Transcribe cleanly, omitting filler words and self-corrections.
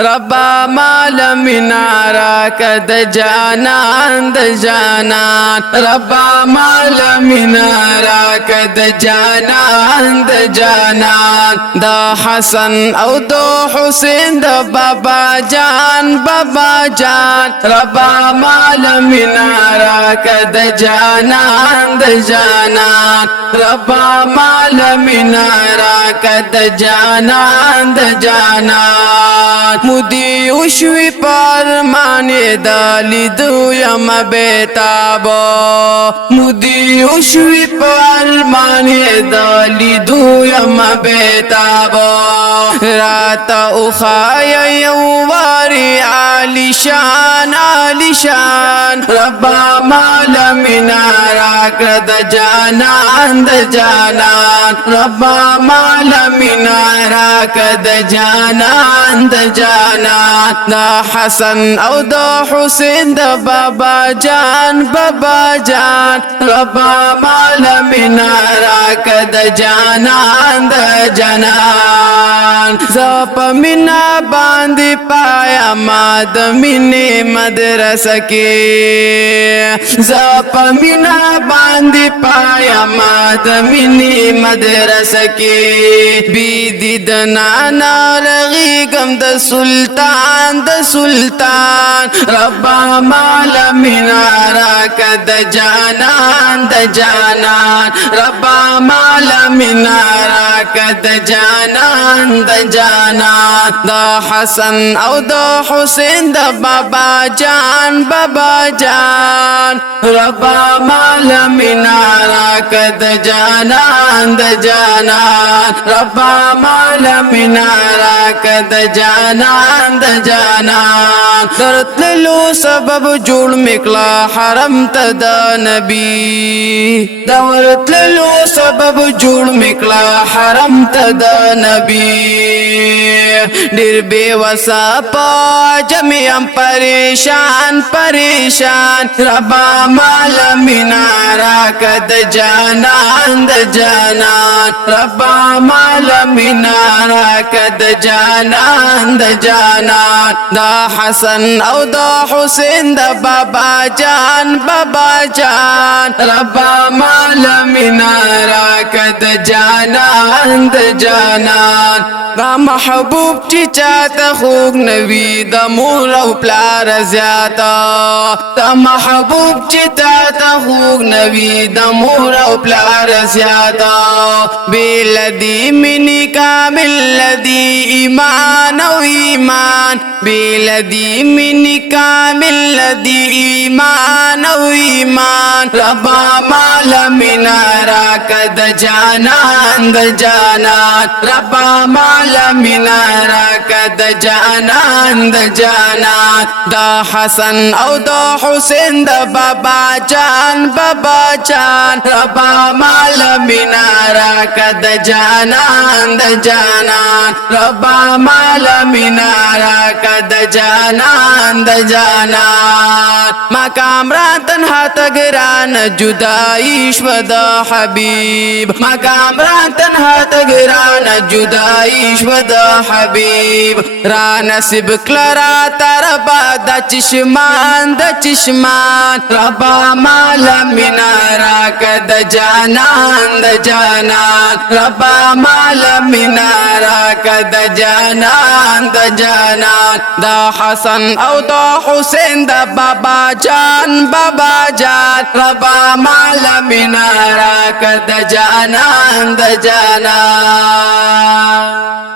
ربا مال مینا راکه د جانان د جانان ربا مال مینا راکه د جانان د جانان د حسن او د حسین د بابا جان ربا مال مینا راکه د جانان د جانان ربا مال مینا راکه د جانان د جانان مودی وشوی پرمان دالی دو یم بیتابا مودی وشوی پرمان دالی دو یم بیتابا رات اخای یواری عالی شان ربا مال مینا راکه د جانان د جانان ربا مال مینا راکه د جانان د جانان دا حسن او دا حسین دا بابا جان ربا مال مینا راکه د جانان د جانان زپ مینا باندې پایا ما د مینې مدرسه کې زپ مینا باندې پایا ما د مینې مدرسه کې بی دید نانا لغیګم د سلطان ربا مال مینا راکه د جانان د جانان ربا مال مینا راکه د جانان د جانان د حسن او د حسین د بابا جان ربا مال مینا راکه د جانان د جانان ربا مال مینا راکه د جانان د جانان درتلو سبب جوړ میکلا حرم ته د نبی درتلو سبب جوړ میکلا حرم ته د نبی ډیر بے وسا پا جمعم پریشان ربا مال مینا راکه د جانان د جانان ربا مال مینا راکه د جانان د جانان دا حسن او دا حسین دا بابا جان ربا مال مینا راکه د جانان د جانان دا محبوب چې چاته خوږ نوی د مور او پلار زیاته دا محبوب چې چاته خوږ نوی د مور او پلار زیاته بلدی منی کامل لدی ایمان او ایمان بلدی منی کامل لدی ایمان او ایمان ربا مال مینا راکه د جانان د جانان ربا مال مینا راکه د جانان د جانان دا حسن او دا حسین د بابا جان ربا مال مینا راکه د جانان د جانان ربا مال مینا راکه د جانان د جانان مقام را تنها تگران جدائی شو د حبیب مقام را تنها تگران جدائی شو د حبیب را نصیب کلرا تربا د چشمان ربا مال مینا راکه د جانان د جانان ربا مال مینا راکه د جانان د جانان دا حسن او دا حسین دا بابا جان ربا مال مینا راکه د جانان د جانان